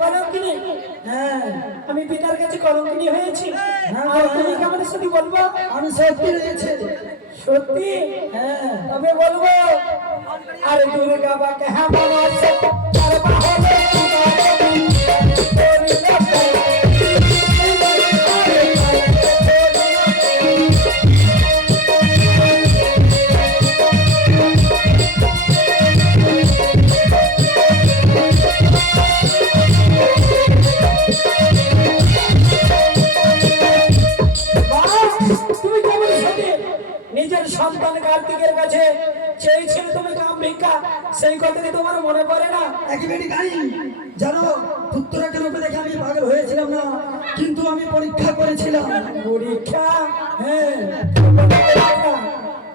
কলঙ্কিনী। হ্যাঁ আমি পিতার কাছে কলঙ্কিনী হয়েছি। হ্যাঁ, আর হ্যাঁ। তুমি কেমন সাথে বলবো? আমি সত্যি রয়েছে। সত্যি? হ্যাঁ তবে বলবো। আরে দুর্গা বা কেহা মানুষ তার বাহনে তুমি কেমন সাথে নিজের সন্তান কার্তিকের কাছে চেয়েছিল তুমি কাম ভিক্ষা, সেই কথা কি তোমার মনে পড়ে না? একেবারে গাড়ি জানো পুত্রকে রূপে দেখে আমি পাগল হয়েছিলাম না, কিন্তু আমি পরীক্ষা করেছিলাম। পরীক্ষা? হ্যাঁ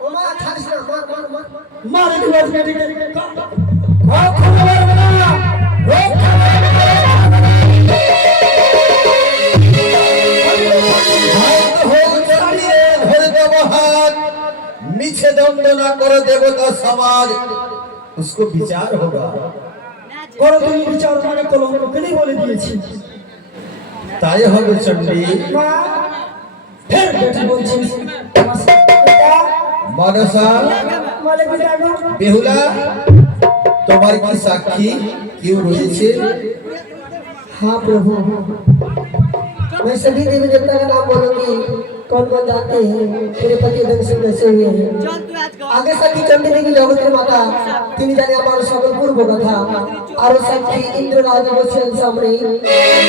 ও মা ছাড়িস না, মার মার মার মার একটু বাজবে ঠিক আছে। কখনো মারবে না, রক্ষা করবে না। नीचे दंड ना करो देवता समाज उसको विचार होगा। করো তুমি বিচার, মানে কলঙ্কিনী বলে দিয়েছি। তাই হবে চন্ডী। মা ফের বেটি বলছিস। পিতা মানসা বলে পিতা গো, বেহুলা তোমার কি সাক্ষী কেউ রয়েছে? हाँ प्रभु, मैं सभी देवी देवता का नाम बोलूंगी। कौन कौन जानते हैं मेरे पति दर्शन कैसे हुए हैं? आगे साक्षी चंडी देवी जगत माता তিনি জানে আমার সকল পূর্ব কথা। আরো সাক্ষী ইন্দ্র রাজা বসেন সামনে,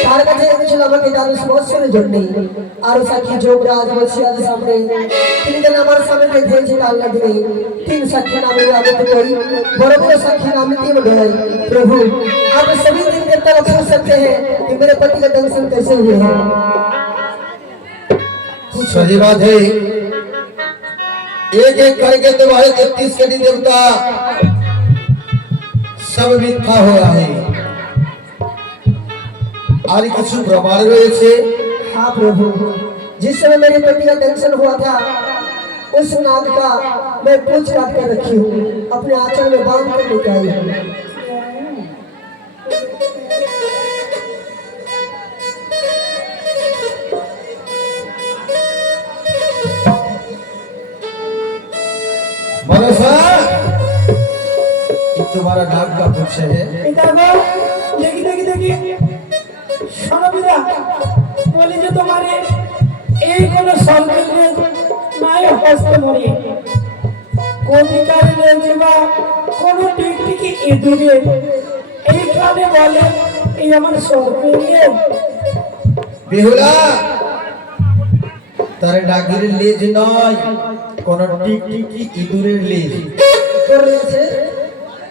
তার কাছে এনেছিল আমাকে তার স্পর্শের জন্য। আরো সাক্ষী যোগরাজ বসিয়ার সামনে, তিনি জানে আমার সামনে দিয়েছে তার লাগবে। तीन साक्षी नाम आगे तो कोई बड़े बड़े साक्षी नाम तीन है। प्रभु आप सभी देवी देवता को पूछ सकते हैं कि मेरे पति का दर्शन कैसे हुए हैं। सही बात है, एक एक करके तुम्हारे 33 कटी देवता सब मिथ्या हो रहा है। আর কিছু প্রমাণ রয়েছে। हाँ प्रभु, जिस समय मेरे पति का दर्शन हुआ था उस नाग का मैं पूछ काट कर रखी हूँ, अपने आंचल में बांध कर लेके आई हूँ। मनसा ये तुम्हारा नाम का पुरुष है। পিতা গো, দেখি দেখি দেখি শোনো পিতা, বলি যে তোমার এই কোন সন্তান নাই হস্ত মরে কবিকার নেবা কোন টিকটিকি ইঁদুরে এইখানে বলে এই আমার সর্বঙ্গে বেহুলা তার ডাগের লেজ নয়, কোন টিকটিকি ইঁদুরের লেজ। कर रहे थे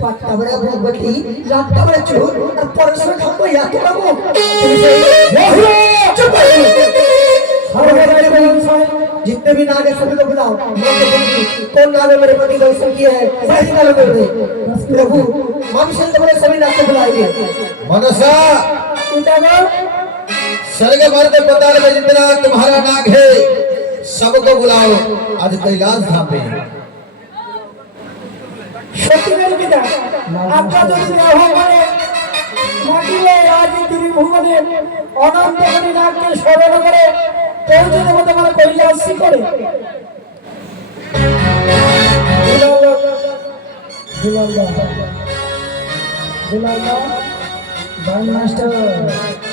पट्टा बड़ा भगवती लाटा बड़ा चोर और परसों खाको या तो बाबू चुप जितने भी नाग है सभी को बुलाओ। कौन नाग है मेरे पति दर्शन किया है सही नाग बोल रहे प्रभु, मानुषन को बड़े सभी नाग को बुलाएंगे। मनसा পিতা গো, स्वर्ग भर के पताल में जितना तुम्हारा नाग है सबको बुलाओ आज कैलाश धाम में। সত্যিকার পিতা আজ্ঞা যদি না হয় মাটিলে আজ ত্রিভুবনে অনন্ত হরিনাথকে স্মরণ করে পৌঁছে দেবো তোমার কৈলাসী করে। बैंड मास्टर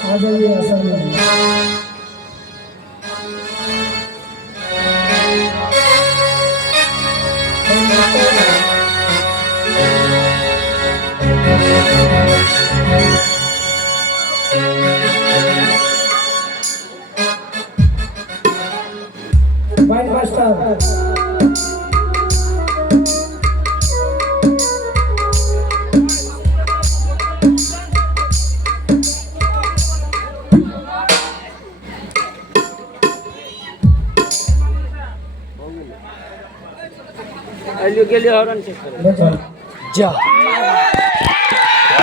आ जाइए असल में। बैंड मास्टर गेले हरण जा